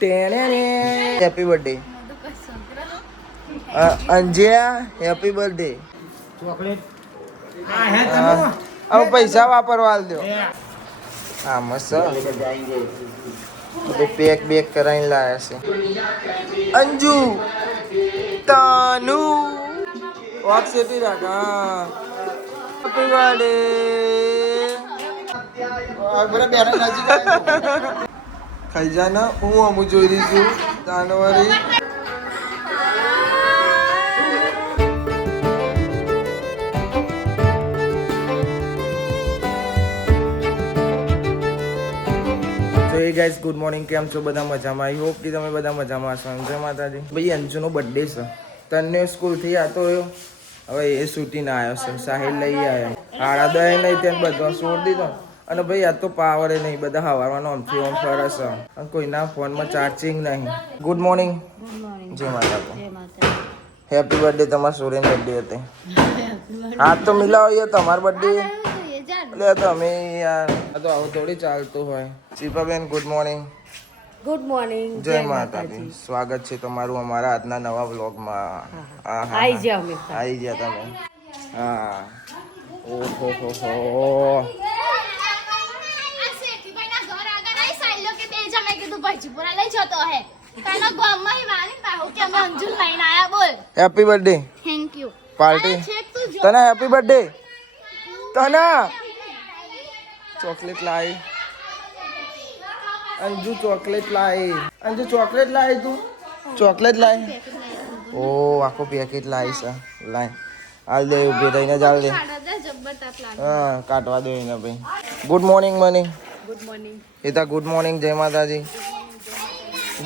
Happy birthday Anjiya, happy birthday. Chocolate હવે પૈસા વાપરવા આલ દો. હા મસ્ત પેક બેક કરાવીને લાયા છે. અંજુ તાનુ વાક સેટી રાખ. હા હેપી બર્થડે. ખાઈ જા ને, હું અમુક જોઈ દઈશું જાનવરી. તો એ ગાઈસ ગુડ મોર્નિંગ, કેમ છો બધા? મજામાં? આઈ હોપ કે તમે બધા મજામાં હશો. જય માતાજી. ભાઈ અંજુનો બર્થડે છે. તને સ્કૂલથી આતો રહ્યો, હવે એ છૂટીને આવ્યો છે. સાહિલ લઈ આવ્યો. હાડા દહે નહીં ત્યાં બધો છોડ દીધો. અને ભાઈ આ તો પાવર નહીં, બધા હવારવાનો આમથી આમ ફરે છે. અને કોઈના ફોનમાં ચાર્જિંગ નહીં. Good morning. જય માતા. Happy birthday. તમારા સોરેન બર્થડે હતી. હાથ તો મિલાવો યાર, તમારો બર્થડે. એટલે તમે યાર તો આવું થોડી ચાલતું હોય. Shilpaben good morning. Good morning. જય માતાજી. સ્વાગત છે તમારું અમારા આજના નવા વ્લોગમાં. આવી જાઓ તમે. હા ઓહો હો હો. Happy birthday. Thank you. Party તને. હેપી બર્થડે તને. ચોકલેટ લાવી અંજુ. ચોકલેટ લાવી અંજુ. ચોકલેટ લાવી તું. ચોકલેટ લાવી. ઓ આખો પેકેટ લાવી છે. લાઈ હાલ દે. ઉભી રહીને ચાલ દે. હા કાટવા દે ને ભાઈ. Good morning Mani. Good morning. Hita good morning. જય માતાજી.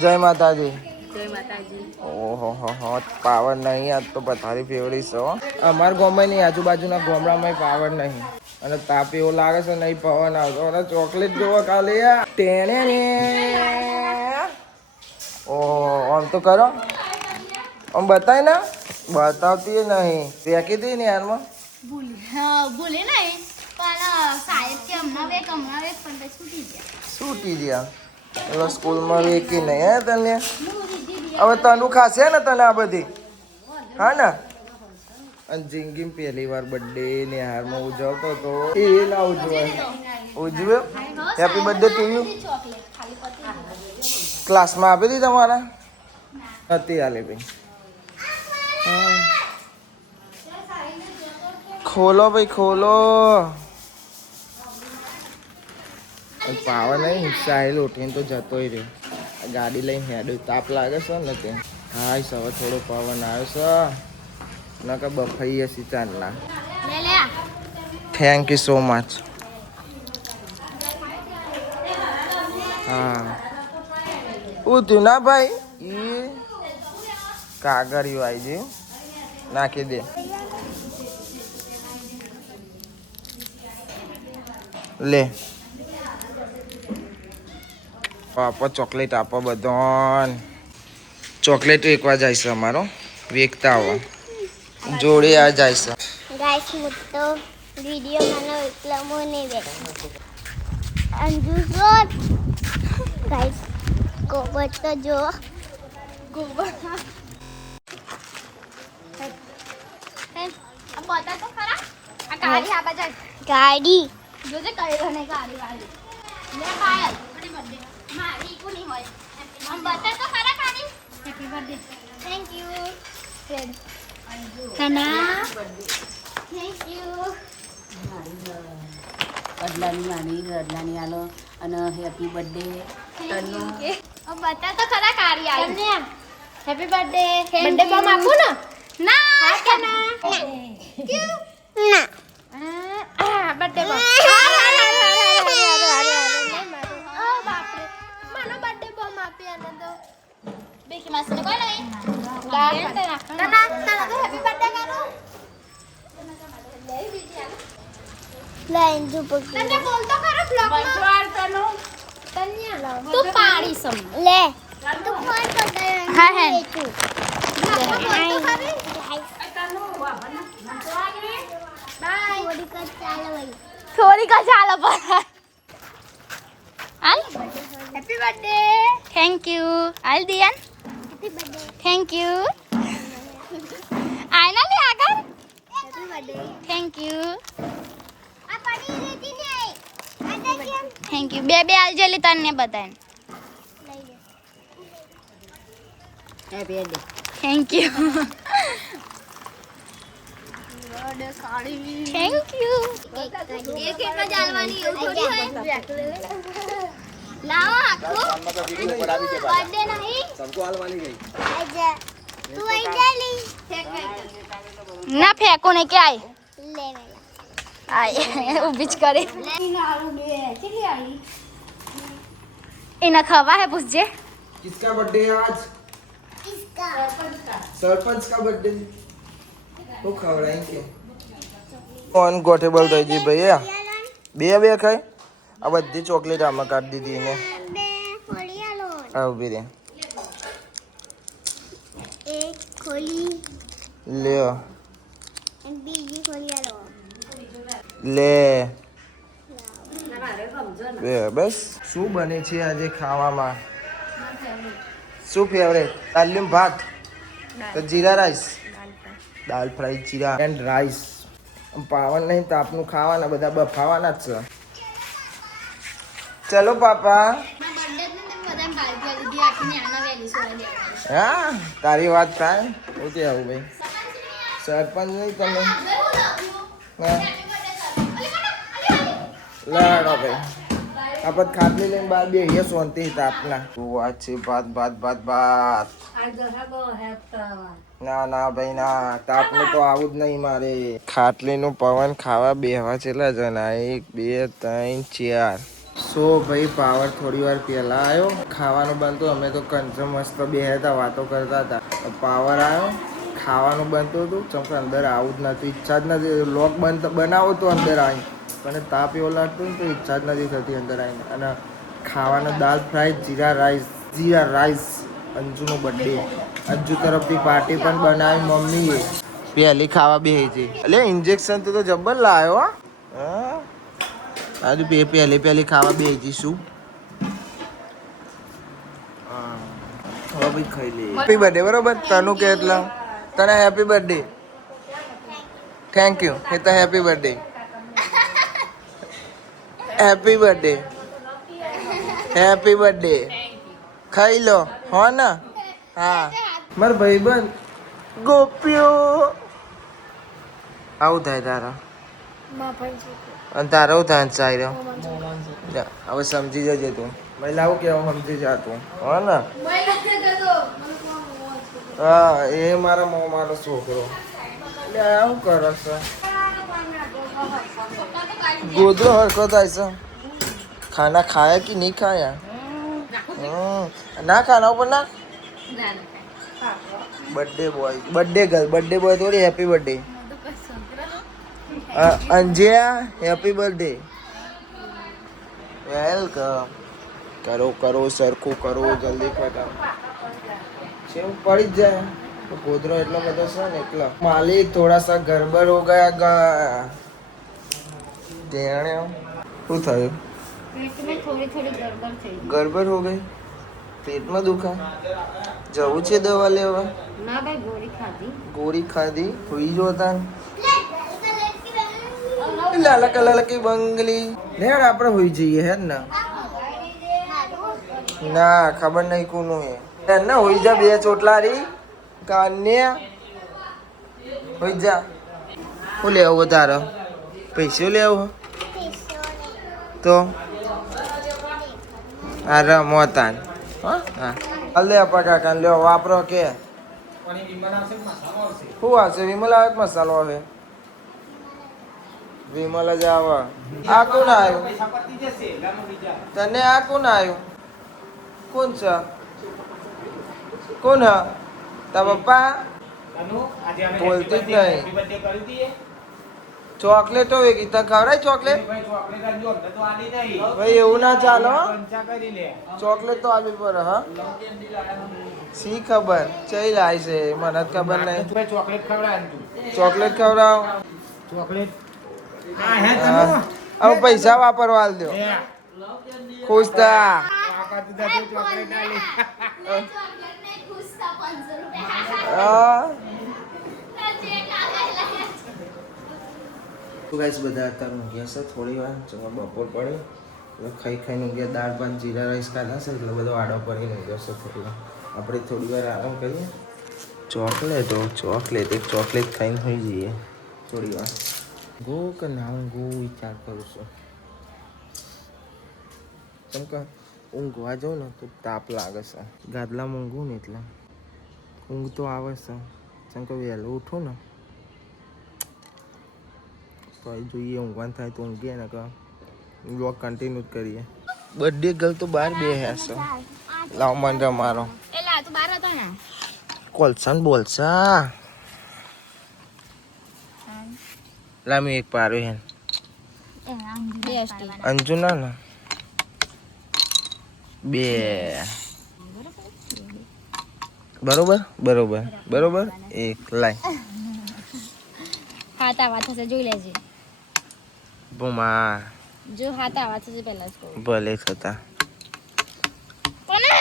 જય માતાજી. જય માતાજી. ઓહો હો પાવર નહીં. આજ તો પથારી ફેવરી છે. અમારા ગામમાં નહીં, આજુબાજુના ગામડામાં પાવર નહીં. અને તાપ એવો લાગે છે નહીં પવન આવતો. અને ચોકલેટ જોવો ખાલી ટેણે ને. ઓહો આમ તો કરો. આમ બતાય ને. બતાવતી નહીં. ફેંકી દઈ ને યારમાં. ભૂલી નહીં પણ સાહેબ કે હમણાં વેક પણ છૂટી ગયા. એટલે સ્કૂલમાં વેકી નહીં હે તને. હવે તનું ખાશે ને તને આ બધી. હા ને. અને જિંદગીમાં પહેલી વાર બર્થડે ને હારમાં ઉજવતો તો એ ના ઉજવાય. ઉજવ્યો. Happy birthday to you. ક્લાસમાં આપી હતી તમારા? હતી હાલે ભાઈ. ખોલો ભાઈ ખોલો. પાવર નહીં. સાહેલ ઉઠીને તો જતોય રહ્યો. ગાડી લઈને હેડો. તાપ લાગે છે ને તે. હા સવાર થોડો પવન આવ્યો છે. નકા બફાઈ હશે Chandana. Thank you so much. હા ઉઠ્યું ના ભાઈ. એ કાગળિયું આવી ગયું. નાખી દે. લે આપો ચોકલેટ આપો બધો. ચોકલેટ વેકવા જાય છે અમારો. વેકતા આવો જોડે આ જાય છે. ગાઈસ મુટ્ટો વિડિયો મને એકલા મોને વેક અંજુ શોટ. ગાઈસ ગોબર તો જો. ગોબર આ બતા તો ખરા. આ ગાડી આ બજા ગાડી જોજે કઈ બને ગાડી વાળી. લે પાયલ હેપી બર્થડે. મારી કોની હોય. આમ બતા તો ખરા ગાડી. Happy birthday. Thank you friend. Tana. Thank you. અડલાની આલો અને હેપી બર્થડે તનુ. બતા તો ખરા કારી આવી. તમને હેપી બર્થડે. બર્થડે બોમ આપું ને? ના. હા કે ના? ક્યું? ના. બર્થડે બોમ. ઓ બાપ રે. મને બર્થડે બોમ આપી આને તો. બેકી માસીને બોલ નહીં. તના તો હેપી બર્થડે કરો. લાઈન જો પકડી. તને બોલ તો ખરો બ્લોગમાં. તનુ તન્યા તું પાડી સમ લે. તું ફોન કર દે. હા હા. થોડી કા ચાલો પર હાલ હેપી બર્થડે થેન્ક યુ હાલ દિયાન હેપી બર્થડે થેન્ક યુ આના લે આગળ હેપી બર્થડે થેન્ક યુ આ પડી રેતી ને થેન્ક યુ બે આલ જલી તને બતાય happy birthday thank you thank you એક માં ચાલવાની એવું થોડી હોય લાવો આખો બર્થડે નહીં सबको आलवानी गई આજા તું આઈ ચાલી ના ફેંકો ને કે આય લે આય ઊભી જ કરે એના ખવા હે પૂછજે किसका बर्थडे है आज सरपंच का बर्थडे वो खवड़ाएंगे अनगोटेबल થઈ ગઈ ભાઈ બે બે ખાય આ બધી ચોકલેટ આમાં કાઢી દીધી ને આ ઉભી રે એક ખોલી લે બીજી ખોલી આલો લે બે બસ શું બને છે આજે ખાવામાં શું ફેવરેટ દાલ્યું ભાત તો jeera rice dal fry jeera and rice પાવન નહીં તાપનું ખાવાના બધા બફાવાના જ છે ચલો પાપા હા તારી વાત થાય હું કે આવું ભાઈ સરપંચ નહીં તમે હા. લડો ભાઈ આપણે ખાટલી લઈને બહાર બેહીએ શાંતિ તાપના વાત છે ભાત ભાત ભાત ભાત ના ના ભાઈ ના તાપનું તો આવું જ નહીં મારે ખાટલીનું પવન ખાવા બેહવા છેલ્લા જણા 1 2 3 4 સો ભાઈ પાવર થોડી વાર પહેલા આવ્યો ખાવાનું બનતું અમે તો કંચો મસ્ત બેહ્યા હતા વાતો કરતા હતા પાવર આવ્યો ખાવાનું બનતું હતું ચમકે અંદર આવું જ નતું ઈચ્છા જ નથી લોક બનાવો તો અંદર આવી પણ તાપ એવો લાગતો ને તો ઈચ્છા જ નથી થતી અંદર આવીને અને ખાવાનો દાલ ફ્રાય જીરા રાઈસ અંજુનો બર્થડે અંજુ તરફથી પાર્ટી પણ બનાવી મમ્મીએ પહેલી ખાવા બેહી છે એટલે ઇન્જેક્શન તો જબ્બર લાવ્યો હા આજુ પહેલી ખાવા બેહી જઈશું હવે ભાઈ ખાઈ લે હેપી બર્થડે બરોબર તનું કે એટલે તને હેપી બર્થડે થેન્ક યુ એ તો happy birthday happy birthday happy birthday ખાઈ લો હો ને હા માર ભાઈબંધ ગોપીઓ આવું થાય તારા અને તારો થાય ચાઈ હવે સમજી જજે તું મહિલા આવું કેવું સમજી જા તું હો ને હા એ મારા મારો છોકરો એટલે આવું કરે છે ગોદરો હરકો થાય છે ખાના ખાયા કે નહીં ખાયા ના ખાના ઉપર ના બર્થડે બોય થોડી happy birthday Anjiya happy birthday welcome કરો સરખું કરો જલ્દી ફટાફટ છે પડી જ જાય તો ગોદરો એટલો બધો છે ને એટલો માલિક થોડા સા ગરબર હો ગયા તેણે શું થયું ગરબર હો ગઈ પેટમાં દુખા જવું છે દવા લેવા ના ભાઈ ગોળી ખાધી હુઈ જોતા લાલા કલાલા કી બંગલી લેડ આપણે હુઈ જઈએ હે ને ના ખબર નહીં કોનું હે ના હુઈ જા બે ચોટલારી કાન્યા હુઈ જા હું લેવું તારે પૈસો લેવો તો આ રમોતાન હા લે આપા કાકા લ્યો વાપરો કે શું આવશે વિમલ આવે કે મસાલો આવે વિમલ જ આવે આ કોણ આવ્યું તને આ કોણ આવ્યું કોણ છે કોણ હા તા પપ્પા બોલતી જ નહીં ચોકલેટો વેગી તને ખવડાય ચોકલેટ ભાઈ એવું ના ચાલો ચોકલેટ તો આવી પડે હા સી ખબર ચઈ લાય છે મને ખબર નહીં ચોકલેટ ખવડાવ હવે પૈસા વાપરવા દો ખુશ થા તો ગાઈસ બધા અત્યારે ઊંઘ્યા છે થોડી વાર જેમાં બપોર પડે એટલે ખાઈને ઊંઘ્યા દાળ ભાત જીરા રાઈસ ખાધા છે એટલે બધો આડો પડીને ઊંઘ્યો છે થોડી વાર આપણે થોડી વાર આરામ કરીએ ચોકલેટ એક ચોકલેટ ખાઈને હોઈ જઈએ થોડી વાર ગો કે ના ઊંઘો વિચાર કરું છું કેમ કે ઊંઘવા જાઉં ને તો તાપ લાગે છે ગાદલામાં ઊંઘું ને એટલે ઊંઘ તો આવે છે કેમ કે વહેલું ઉઠું ને તો જોઈએ ઊંઘવાનું થાય તો ઊંઘીએ ને કે બ્લોગ કન્ટિન્યુ જ કરીએ બર્થડે ગર્લ તો બહાર બે હશે લાવ મન રમારો એલા તું બહાર હતો ને કોલસન બોલસા લામી એક પારો હે અંજુ ના ને બે બરોબર એક લાય હાથ આવા થશે જોઈ લેજે બુમા જો હાથ આવા થશે પહેલા જ કહું ભલે થતા કોને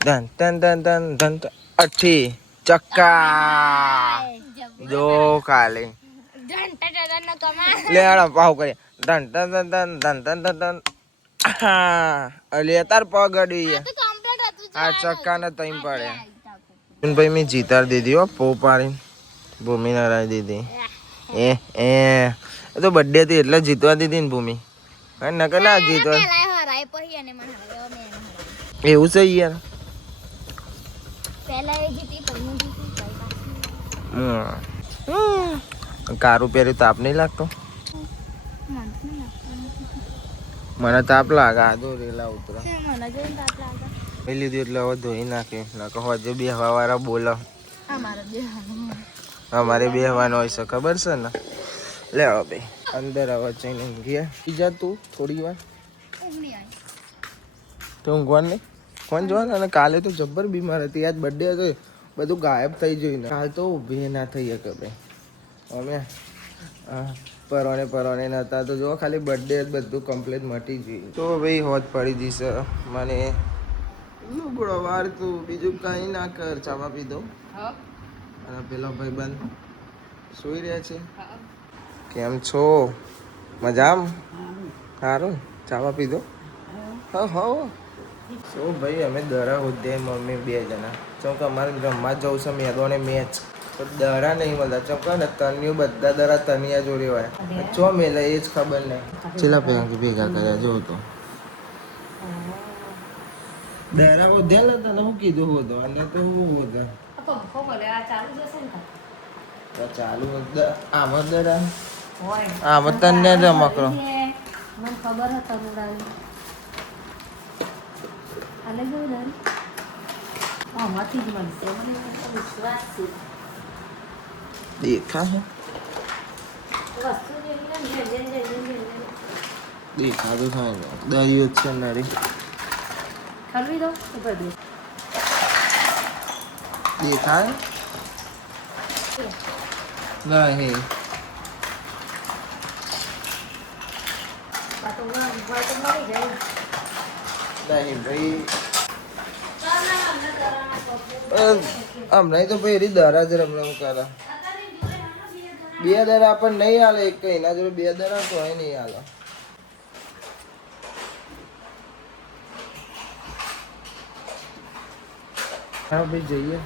ધન ધન ધન ધન ધન અઠી ચક્કા જો કાલે ઘંટા દાદા નો કમા લે આડા પાવ કરે ધન ધન ધન ધન ધન ધન ધન ધન અલે તાર પગડી તો કમ્પ્લીટ હતું આ ચક્કા ને તઈમ પડે ભાઈ મેં જીતાર દીધી હો પો પાડીને ભૂમિ નારાય દીધી એ તો બર્થડે હતી એટલે જીતવા દીધી ને ભૂમિ નકર ના જીતવા હરાય પછી અને મને હરાયો મેં એવું છે યાર પહેલા એ જીતી પછી હું જીતી કારું પહેર્યું તાપ નહીં લાગતો મને તાપ લાગે આદો રેલા ઉતરા મને જોઈને તાપ લાગે મેં લીધું એટલે હવે ધોઈ નાખે નકર હજુ બે હવા વાળા બોલો અમારે બે હવાનો હોય છે ખબર છે ને લે ભાઈ અંદર આવા જઈને ગયા બીજા તું થોડી વાર તો ઊંઘવાનું નહીં કોણ જોવાનું અને કાલે તો જબ્બર બીમાર હતી આજ બર્થડે હતો બધું ગાયબ થઈ ગયું ને કાલ તો ઊભી ના થઈ શકે ભાઈ અમે પરવાને નતા તો જો ખાલી બર્થડે બધું કમ્પ્લીટ મટી ગયું તો ભાઈ હોત પડી જશે મને બુડો વાર તું બીજું કંઈ ના કર ચાવા પીધો અને પેલો ભાઈબંધ સુઈ રહ્યા છે કેમ છો મજામ સારું ચાવા પીધો હા સો ભાઈ અમે દરા હોદ્દે મમ્મી બે જણા ચમ કે અમારે રમવા જવું છે મેદોને મેચ તો દરા નહીં મળતા ચમ કે ને તનિયું બધા દરા તનિયા જોડે હોય ચો મેલે એ જ ખબર નહીં છેલ્લા પૈકી ભેગા કર્યા જો તો દરા હોદ્યા ને તને હું કીધું હોતો અંદર તો હું હોતા ચાલુ આમાં દરા આમાં તને રમકડો મને ખબર હતા મુરારી અને જોયું ને આમાંથી જ મળશે મને વિશ્વાસ છે દેખાય વસ્તુ દેખાતું થાય ને દરિયો છે નારી ખરવી દો તો બધું દેખાય નહીં પાતો મળી જાય નહીં ભાઈ હમણાં તો ભાઈ એરી દરા જ રમ કરે બે દરા પણ નહીં હાલે એક એના જોડે બે દરા તો નહીં હાલે હા ભાઈ જઈએ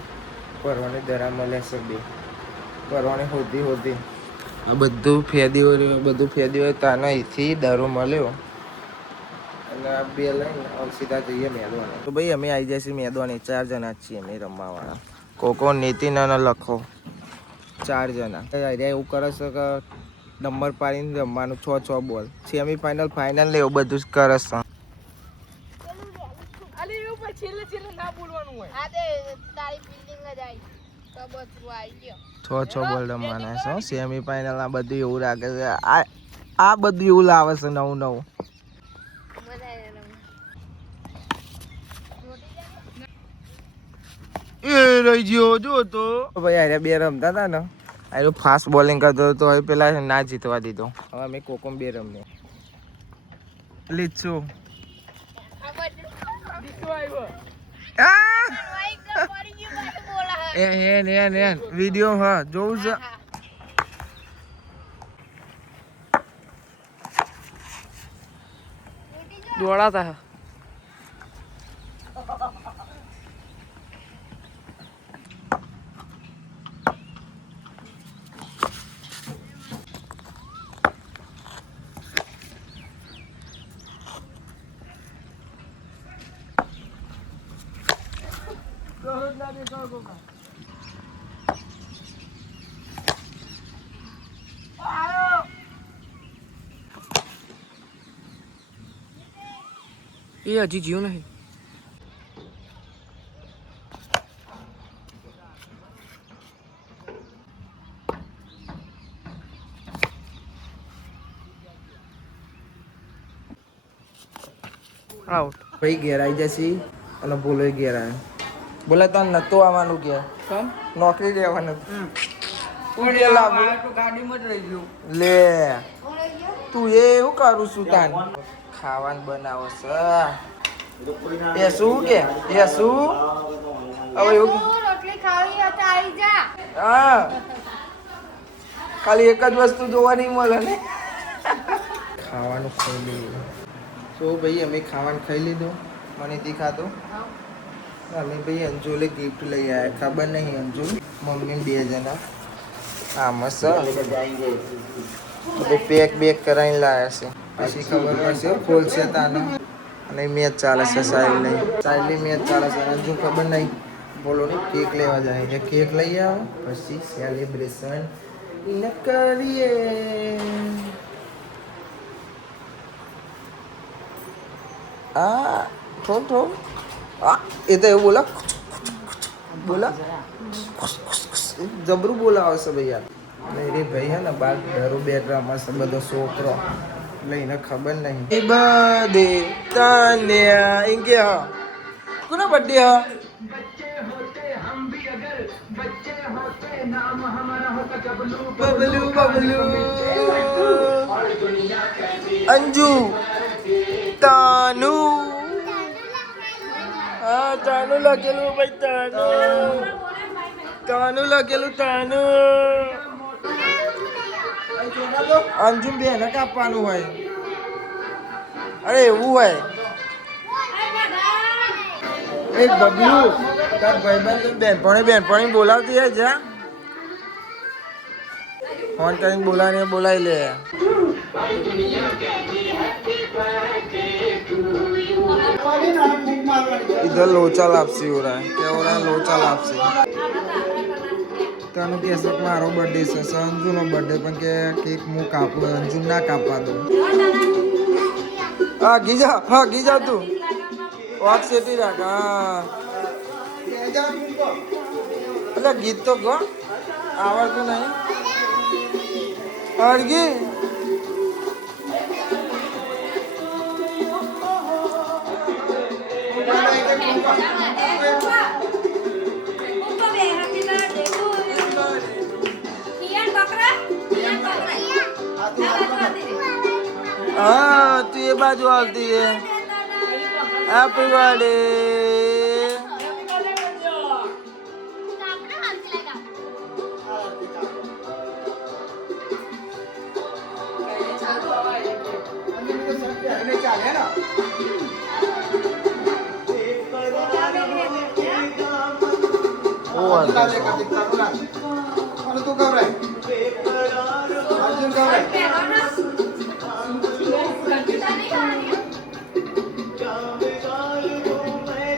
પરવાને દરા મળ્યા છે બે પરવાને હોતી આ બધું ફેદી હોય તાના અહીંથી દરો મળ્યો અને આ બે લઈને સીધા જઈએ મેદવાને તો ભાઈ અમે આવી જઈએ છીએ મેદવાને 4 જણા જ છીએ અમે રમવાવાળા કોકો નીતિન અને લખો 4 જણા એવું કરે છે કે નંબર પાડીને રમવાનું 6 બોલ સેમી ફાઇનલ ને એવું બધું જ કરે છે છ બોલ રમવાના છે સેમી ફાઇનલ આ બધું એવું લાગે છે આ બધું એવું લાવે છે નવું એ રહી ગયો જો તો ભાઈ અરે બે રમતા હતા ને આ ફાસ્ટ બોલિંગ કરતો તો હવે પેલા ના જીતવા દીધો હવે અમે કોકોમ બે રમીએ લીચો વિડીયો હા જોઉં છે દોડાતા એ હજી જીવ નહીં આઉટ ભાઈ ઘેર આવી જશે અને બોલો ઘેર આવ્યો બોલે તાર નતો આવવાનું ઘેર નોકરી લેવાનું ગાડીમાં જ રહી ગયું લે તું એવું કરું છું તાન ખાવાનું બનાવો છે એ શું કે એ શું હવે એવું રોટલી ખાવી હોય તો આવી જા. હા ખાલી એક જ વસ્તુ જોવા નહીં મળે ને ખાવાનું ખાઈ લીધું તો ભાઈ અમે ખાવાનું ખાઈ લીધું મને થી ખાધું અમે ભાઈ અંજુલે ગિફ્ટ લઈ આવ્યા ખબર નહીં અંજુ મમ્મી 2 જણા હા મસ્ત પેક બેક કરાવીને લાવ્યા છે પછી ખબર પડશે ખોલશે તાને અને મેચ ચાલે છે સાહેબની મેચ ચાલે છે અંજુ ખબર નહીં બોલો ને કેક લેવા જાય એ કેક લઈ આવો પછી સેલિબ્રેશન કરીએ આ થોડું એ તો એવું બોલા જબરું બોલાવે છે ભૈયા રે ભાઈ હે ને બાર ઘરું બેડરૂમ હશે બધો છોકરો લઈને ખબર નહીં એ બર્થડે તને ઇંગે હા કોનો બર્થડે હા બબલુ અંજુ તાનુ હા તાનુ લખેલું ભાઈ તાનુ લખેલું તાનુ અંજુમ બેન કાપવાનું હોય અરે એવું હોય એ બબલુ તાર ભાઈબંધ બેનપણી બોલાવતી હે જા ફોન કરીને બોલાવી લે इधर लोचा लापसी हो रहा है क्या हो रहा है लोचा लापसी તને કે છે મારો બર્થડે છે સંજુનો બર્થડે પણ કે કેક હું કાપું અંજુ ના કાપવા દઉં હા ગીજા તું વાત સેટી રાખ હા એટલે ગીત તો ગો આવડતું નહીં અડગી हाँ तू ये बाजू आती है हैप्पी बर्थडे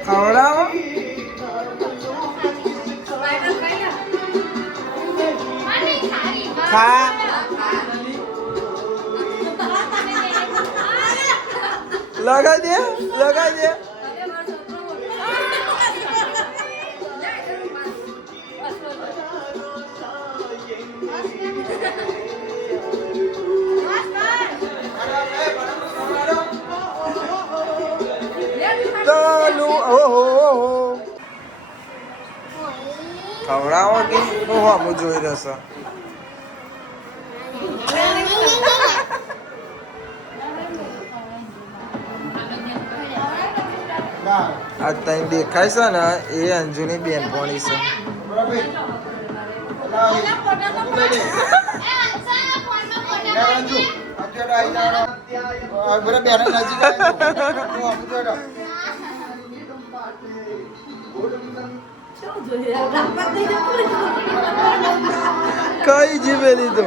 खवड़ाओ खा लगा दे ખવડાવો કે હું હમું જોઈ રહેશે આ તઈ દેખાય છે ને એ અંજુની બેનપણી છે. કઈ જીવેલી તો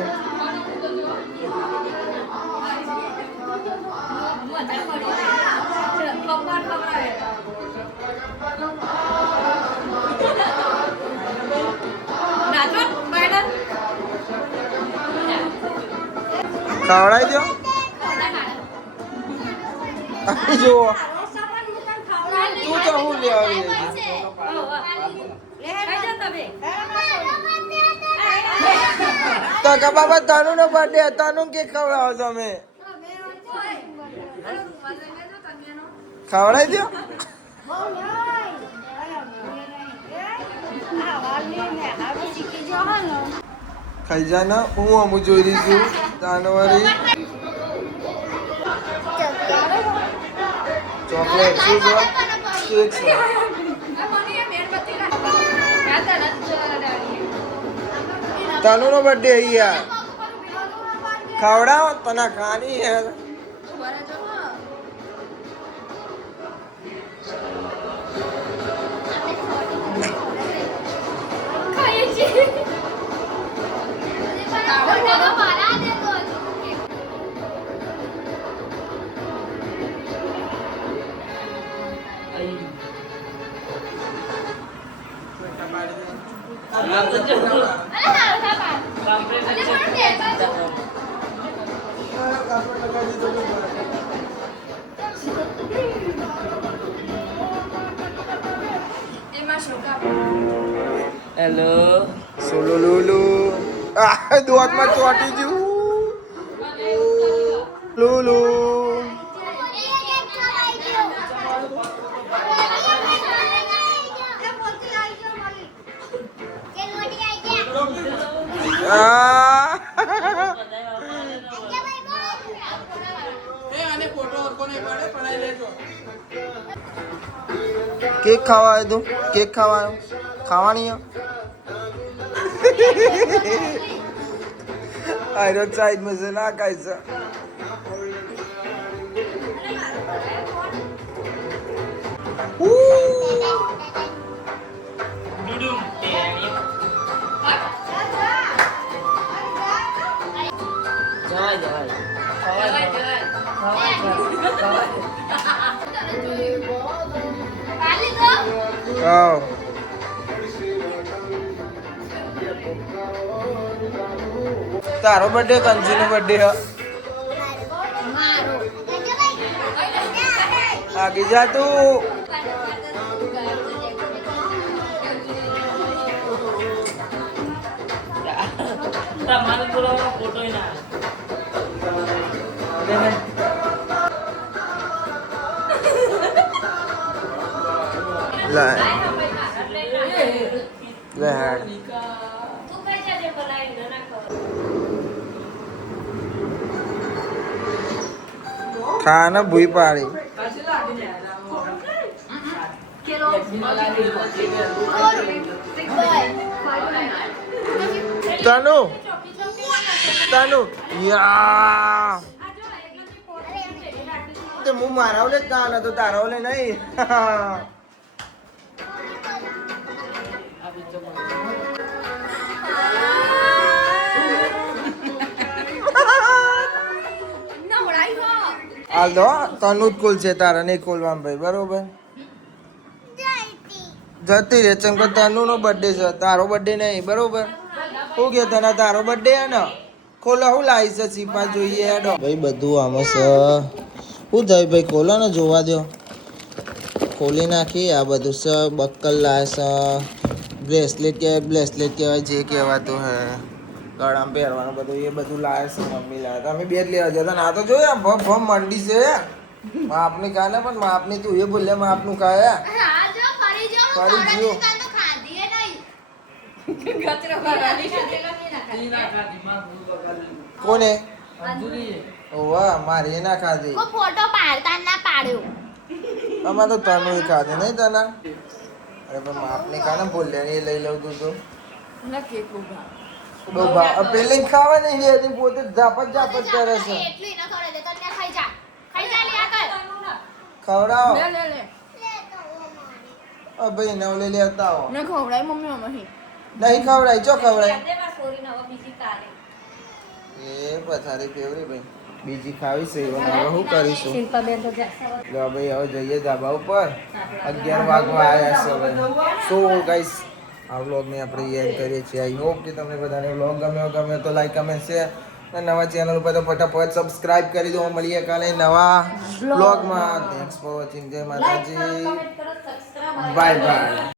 ખવડાવી દો. અહીં જુઓ તું તો હું લેવા તો કે બાબા તનુ નો બર્થડે તનુ કે ખવડાવો તમે ખવડાવી દો. ખાઈ જા ને હું અમુ જોઈ દઈશું જાનવરી ચોકલેટ શું છે કેક છે. તનુ નો બર્થડે યાર ખવડાવો તને ખાની યાર. હેલો સોલો લુલુ આ દોતમાં ચોટી ગયું લુલુ. કેક ખાવા આવ્યો તું કેક ખાવા આવ્યો ખાવાની આયરો સાઈડ માં છે ના કાઈ છે. Oh. તારો બર્થડે કંજુનો બર્થડે હ આગી જા તું. તમારું બોલાવવાનો ફોટો ના લે લે હેડ ખાના ભૂઈ પાડી તનુ તનુ યા તે હું મારા ઓલે કાન હતો તારા ઓલે નહીં. હાલ દો તનુ જ કુલ છે તારા નહીં ખોલવા ભાઈ બરોબર જતી રે ચમ કે તનુ નો બર્થડે છે તારો બર્થડે નહીં બરોબર. શું કે તને તારો બર્થડે હે ને ખોલો હું લાવી છે સીપા જોઈએ હેડો ભાઈ બધું આમાં છે શું થયું ભાઈ ખોલો ને જોવા દો ખોલી નાખી આ બધું છે બક્કલ લાય બ્રેસલેટ કહેવાય જે કહેવાતું હે ગળામાં પહેરવાનું બધું એ બધું લાવે છે મમ્મી લાવે તમે બે જ લેવા જતા આ તો જોયા ભમ ભમ મંડી છે માપની કાને પણ માપની તું એ બોલે માપનું કાય ફરી જીઓ કોને ઓવા મારે ના ખાધી ફોટો પાડતા ના પાડ્યો અમારે તો તનું ખાધે નહીં તના અરે પણ આપને કાને બોલ્યા ને એ લઈ લઉં તું તો ના કેક ઉભા બહુ પેલી ખાવા નહીં દે એની પોતે ઝાપટ ઝાપટ કરે છે એટલું ન ખવડે દે તને ખાઈ જા લે આગળ ખવડાવો લે ભાઈ નવ લઈ લેતા આવો ને ખવડાય મમ્મી મમ્મી નહીં ખવડાય ચો ખવડાય એ પથારી ફેવરી ભાઈ બીજી ખાવી છે હવે શું કરીશું લો ભાઈ હવે જઈએ ધાબા ઉપર 11 વાગવા આવ્યા છે હવે સો ગાઈસ આ વ્લોગને આપણે એન્ડ કરીએ છીએ આઈ હોપ કે તમને બધાને વ્લોગ ગમે તો લાઈક કમેન્ટ શેર અને નવા ચેનલ ઉપર તો ફટાફટ સબસ્ક્રાઇબ કરી દો મળીએ કાલે નવા વ્લોગમાં થેન્ક્સ ફોર વોચિંગ જય માતાજી બાય બાય